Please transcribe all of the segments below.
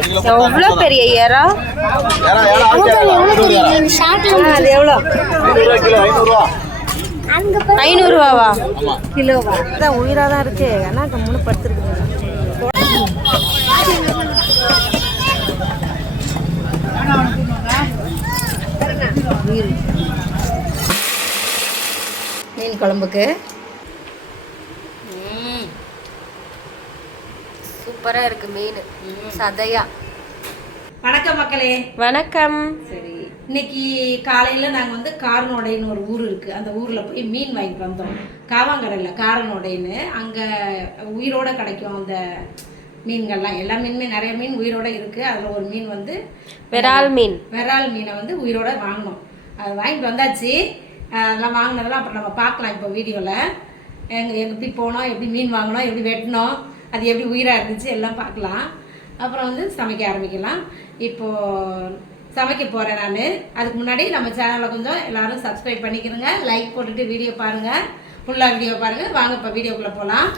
எவ்வளோ பெரிய ஏரா? அது எவ்வளோ? 500 கிலோவா? அதான் உயிராக தான் இருக்கு. ஆனால் கம்முன்னு படுத்துருக்கு. மீன் குழம்புக்கு சூப்பராக இருக்கு மீன் சதையா. வணக்கம் மக்களே. வணக்கம். சரி, இன்னைக்கு காலையில் நாங்கள் வந்து காரனோடைன்னு ஒரு ஊர் இருக்குது. அந்த ஊரில் போய் மீன் வாங்கிட்டு வந்தோம். காவாங்கடலில் காரனோடைன்னு அங்கே உயிரோடு கிடைக்கும். அந்த மீன்கள்லாம் எல்லா மீனுமே நிறைய மீன் உயிரோடு இருக்குது. அதில் ஒரு மீன் வந்து விரால் மீனை வந்து உயிரோடு வாங்கினோம். அது வாங்கிட்டு வந்தாச்சு. அதெல்லாம் வாங்கினதெல்லாம் அப்புறம் நம்ம பார்க்கலாம் இப்போ வீடியோவில். எப்படி போனோம், எப்படி மீன் வாங்கினோம், எப்படி வெட்டினோம், அது எப்படி உயிராக இருந்துச்சு எல்லாம் பார்க்கலாம். அப்புறம் வந்து சமைக்க ஆரம்பிக்கலாம். இப்போது சமைக்க போகிறேன் நான். அதுக்கு முன்னாடி நம்ம சேனலை கொஞ்சம் எல்லோரும் சப்ஸ்கிரைப் பண்ணிக்கிறங்க, லைக் போட்டுட்டு வீடியோ பாருங்கள், ஃபுல்லாக வீடியோ பாருங்கள். வாங்க இப்போ வீடியோக்குள்ளே போகலாம்.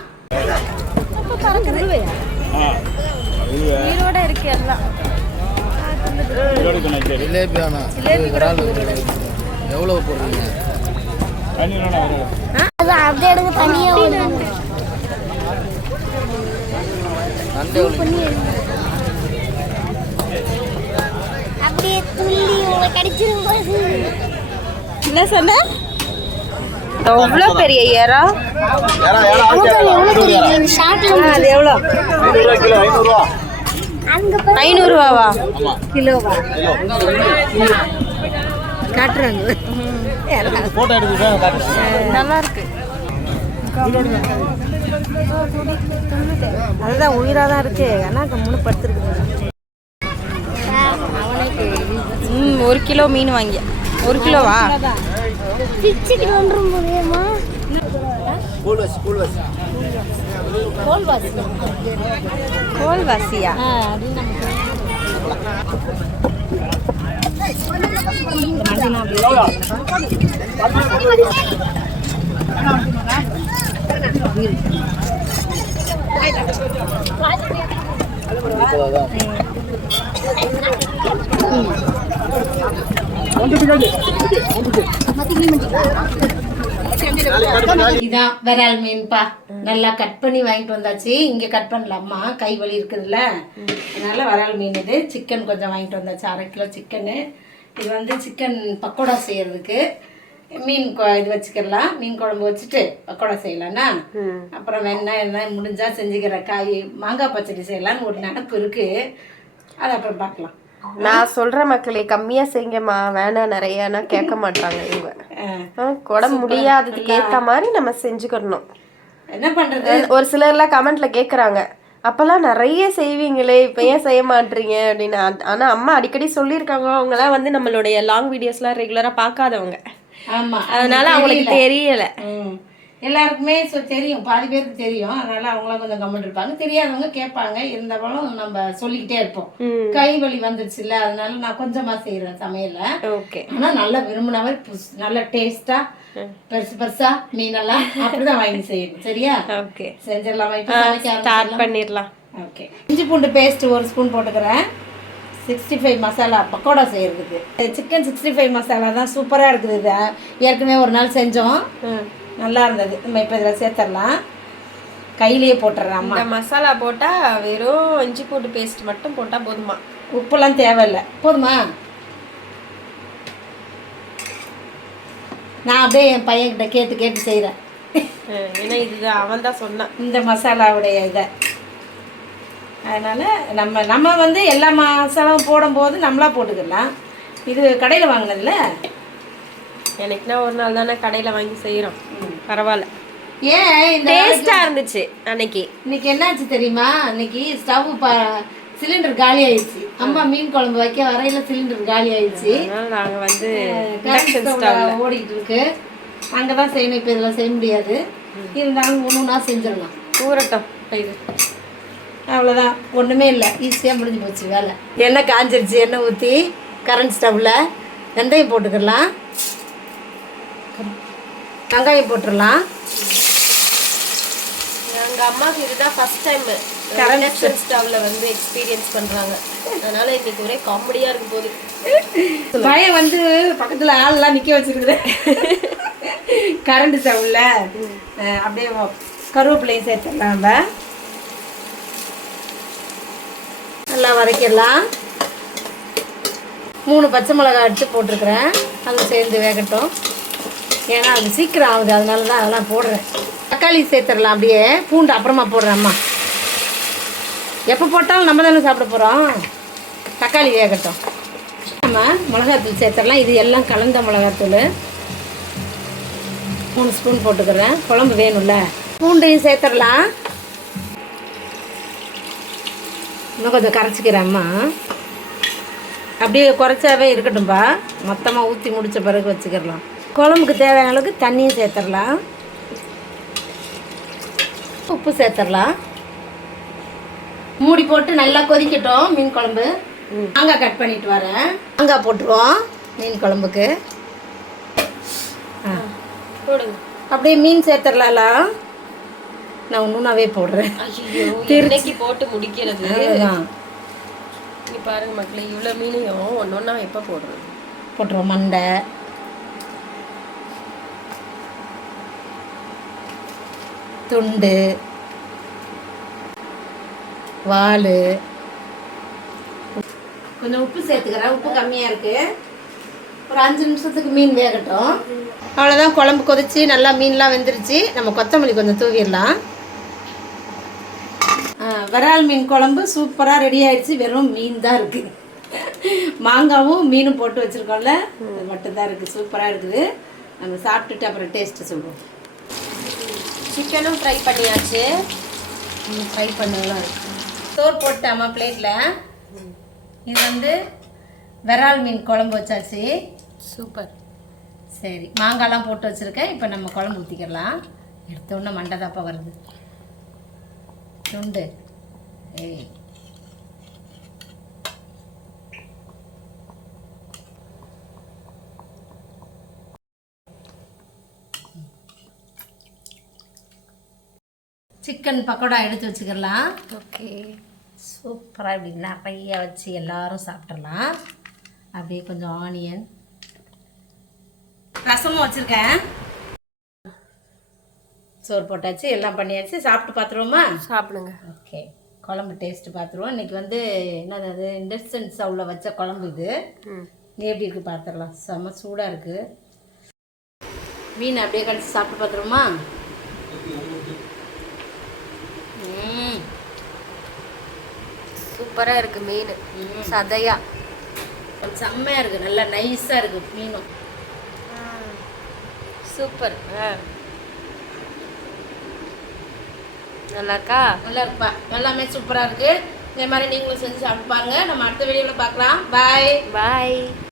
உயிரோட இருக்கு எல்லாம். எவ்வளோ போடுறீங்க? அப்படியே எடுங்க, தனியாக அப்படியே துள்ளி உங்களை கடிச்சிரும் போது. என்ன சொன்ன? எவ்வளோ பெரிய ஏரா? அது எவ்வளோ? 500 கிலோவா? காட்டுறாங்க. நல்லா இருக்கு. அதுதான் உயிராக தான் இருக்கு. ஆனால் கம்முன்னு படுத்துருக்கு. 1 கிலோ மீன் வாங்கி 1 கிலோவா? கோல்வாசியா? இதான் விரால் மீன்பா. நல்லா கட் பண்ணி வாங்கிட்டு வந்தாச்சு. இங்க கட் பண்ணல, அம்மா கை வலி இருக்குதுல்ல, அதனால விரால் மீன். இது சிக்கன் கொஞ்சம் வாங்கிட்டு வந்தாச்சு, 1/2 கிலோ சிக்கனு. இது வந்து சிக்கன் பக்கோடா செய்யறதுக்கு. மீன் இது வச்சுக்கலாம், மீன் குழம்பு வச்சுட்டு பக்கோடா செய்யலாம்னா. அப்புறம் என்ன முடிஞ்சா செஞ்சுக்கிற காய் மாங்காய் பச்சடி செய்யலான்னு ஒரு நினப்பு இருக்கு. அது அப்புறம் பார்க்கலாம். நான் சொல்ற மக்களே கம்மியா செய்யுங்கம்மா, வேணாம் நிறையனா கேட்க மாட்டாங்க இவங்க. உடம்பு முடியாததுக்கு ஏத்த மாதிரி நம்ம செஞ்சுக்கணும். என்ன பண்றது? ஒரு சிலர்லாம் கமெண்ட்ல கேக்குறாங்க, அப்பெல்லாம் நிறைய செய்வீங்களே இப்ப ஏன் செய்ய மாட்டீங்க அப்படின்னு. ஆனா அம்மா அடிக்கடி சொல்லியிருக்காங்க. அவங்கலாம் வந்து நம்மளுடைய லாங் வீடியோஸ்லாம் ரெகுலரா பார்க்காதவங்க. ஆமா, அதனால அவங்களுக்கு தெரியல. எல்லாருக்குமே தெரியும், பாதி பேருக்கு தெரியும். அதனால அவங்களாம் கொஞ்சம் கமெண்ட் இருப்பாங்க, தெரியாதவங்க கேட்பாங்க. இருந்தாலும் நம்ம சொல்லிக்கிட்டே இருப்போம். கை வலி வந்துருச்சுல்ல, அதனால நான் கொஞ்சமா செய்யறேன் சமையல. ஆனா நல்லா விரும்பின மாதிரி நல்ல டேஸ்டா பெருசு பெருசா மீனெல்லாம் அப்படிதான் வாங்கி செய்யணும். சரியா? செஞ்சிடலாம். இப்போ ஸ்டார்ட் பண்ணிடலாம். ஓகே. இஞ்சி பூண்டு பேஸ்ட் 1 ஸ்பூன் போட்டுக்கிறேன். 65 மசாலா பக்கோடா செய்யறதுக்கு. சிக்கன் 65 மசாலா தான் சூப்பராக இருக்குது. இது ஏற்கனவே ஒரு நாள் செஞ்சோம், நல்லா இருந்தது. நம்ம இப்போ இதில் சேர்த்துடலாம். கையிலேயே போட்டுறேன். அம்மா மசாலா போட்டால் வெறும் இஞ்சி பூண்டு பேஸ்ட் மட்டும் போட்டால் போதுமா? உப்புலாம் தேவையில்லை, போதுமா? நான் அப்படியே என் பையன்கிட்ட கேட்டு செய்கிறேன். ஏன்னா இதுதான் அவன் தான் சொன்னான் இந்த மசாலாவுடைய இதை. அதனால் நம்ம வந்து எல்லா மசாலாவும் போடும்போது நம்மளா போட்டுக்கலாம். இது கடையில் வாங்கினதில்ல, எனக்குன்னா ஒரு நாள் தானே கடையில் வாங்கி செய்கிறோம். பரவாயில்ல. ஏன் டேஸ்ட்டாக இருந்துச்சு அன்னைக்கு. இன்னைக்கு என்னாச்சு தெரியுமா? இன்னைக்கு ஸ்டவ் சிலிண்டர் காலி ஆயிடுச்சு. அம்மா மீன் குழம்பு வைக்க வரையில சிலிண்டர் காலி ஆயிடுச்சு. நாங்கள் வந்து ஓடிக்கிட்டு இருக்கு. அங்கே தான் செய்யணும். இப்போ இதில் செய்ய முடியாது. இருந்தாலும் ஒன்றுனா செஞ்சிடலாம். ஊறட்டும். இது அவ்வளோதான், ஒன்றுமே இல்லை, ஈஸியாக முடிஞ்சு போச்சு வேலை. எண்ணெய் காஞ்சிருச்சு. எண்ணெய் ஊற்றி கரண்ட் ஸ்டவ்வில் வெந்தயம் போட்டுக்கலாம், வெங்காயம் போட்டுடலாம். எங்கள் அம்மாவுக்கு இதுதான் ஃபஸ்ட் டைம் இண்டக்ஷன் ஸ்டவ்ல வந்து எக்ஸ்பீரியன்ஸ் பண்றாங்க. அதனால இன்னைக்கு ஒரே காமெடியா இருக்கும் போது. பையன் வந்து பக்கத்துல ஆள்லாம் நிக்க வச்சிருக்குது. கரண்ட் ஸ்டவ்ல அப்படியே கருவேப்பிலையும் சேர்த்துடலாம். நம்ம நல்லா வதக்கிடலாம். 3 பச்சை மிளகாய் எடுத்து போட்டிருக்கிறேன். அது சேர்ந்து வேகட்டும். ஏன்னா அது சீக்கிரம் ஆகுது, அதனால தான் அதெல்லாம் போடுறேன். தக்காளி சேர்த்துடலாம். அப்படியே பூண்டு அப்புறமா போடுறேன். அம்மா எப்போ போட்டாலும் நம்ம தானே சாப்பிட போகிறோம். தக்காளி வேகட்டும். நம்ம மிளகாத்தூள் சேர்த்துடலாம். இது எல்லாம் கலந்த மிளகாத்தூள் 3 ஸ்பூன் போட்டுக்கிறேன். குழம்பு வேணும்ல. பூண்டையும் சேர்த்துடலாம். இன்னும் கொஞ்சம் கரைச்சிக்கிறேன். அம்மா அப்படியே குறைச்சாவே இருக்கட்டும்பா. மொத்தமாக ஊற்றி முடித்த பிறகு வச்சுக்கிடலாம். குழம்புக்கு தேவையான அளவுக்கு தண்ணியும் சேர்த்துடலாம். உப்பு சேர்த்துடலாம். மூடி போட்டு நல்லா கொதிக்கட்டும். மீன் குழம்பு மாங்காய் கட் பண்ணிட்டு வரேன். மாங்காய் போட்டுருவோம் மீன் குழம்புக்கு. போடுங்க. அப்படியே மீன் சேர்த்துடலாம்ல. நான் ஒன்றுனாவே போடுறேன். இன்னைக்கு போட்டு முடிக்கிறது. நீ பாருங்க மக்களே, இவ்வளோ மீனையும் ஒன்றா எப்போ போடுறது. போட்டுருவோம். மண்டை, துண்டு, வால், கொஞ்சம் உப்பு சேர்த்துக்கிறேன். உப்பு கம்மியாக இருக்குது. ஒரு 5 நிமிஷத்துக்கு மீன் வேகட்டும். அவ்வளோதான். குழம்பு கொதிச்சு நல்லா மீன்லாம் வெந்துருச்சு. நம்ம கொத்தமல்லி கொஞ்சம் தூவிடலாம். விரால் மீன் குழம்பு சூப்பராக ரெடி ஆயிடுச்சு. வெறும் மீன் தான் இருக்குது. மாங்காவும் மீனும் போட்டு வச்சுருக்கோம்ல, அது மட்டும்தான் இருக்குது. சூப்பராக இருக்குது. நம்ம சாப்பிட்டுட்டு அப்புறம் டேஸ்ட்டு சொல்லுவோம். சிக்கனும் ஃப்ரை பண்ணியாச்சு. ஃப்ரை பண்ணலாம் இருக்குது. சோறு போட்டாமா பிளேட்டில். இது வந்து விரால் மீன் குழம்பு வச்சாச்சு. சூப்பர். சரி, மாங்காய்லாம் போட்டு வச்சுருக்கேன். இப்போ நம்ம குழம்பு ஊற்றிக்கலாம். எடுத்தோன்னே மண்டை தாப்பா வருது. துண்டு சிக்கன் பக்கோடா எடுத்து வச்சுக்கலாம். ஓகே. சூப்பராக இப்படி நிறைய வச்சு எல்லாரும் சாப்பிட்றலாம். அப்படியே கொஞ்சம் ஆனியன், ரசமும் வச்சுருக்கேன். சோறு போட்டாச்சு, எல்லாம் பண்ணியாச்சு. சாப்பிட்டு பார்த்துருவோமா? சாப்பிடுங்க. ஓகே, குழம்பு டேஸ்ட்டு பார்த்துருவோம். இன்றைக்கி வந்து என்னது அது இண்டக்ஷன் ஸ்டவ்வில் வச்ச குழம்பு இது. நீ எப்படி இருக்குது பார்த்துடலாம். செம்ம சூடாக இருக்குது. மீன் அப்படியே கடிச்சு சாப்பிட்டு பார்த்துருவோமா? சூப்பராக இருக்குது மீன். சதையா செம்மையாக இருக்குது. நல்லா நைஸாக இருக்குது மீனும். சூப்பர். நல்லா இருக்கா? நல்லா இருக்குப்பா. எல்லாமே சூப்பராக இருக்குது. இதே மாதிரி நீங்களும் செஞ்சு சாப்பிட்டு பாருங்க. நம்ம அடுத்த வீடியோவில் பார்க்கலாம். பாய் பாய்.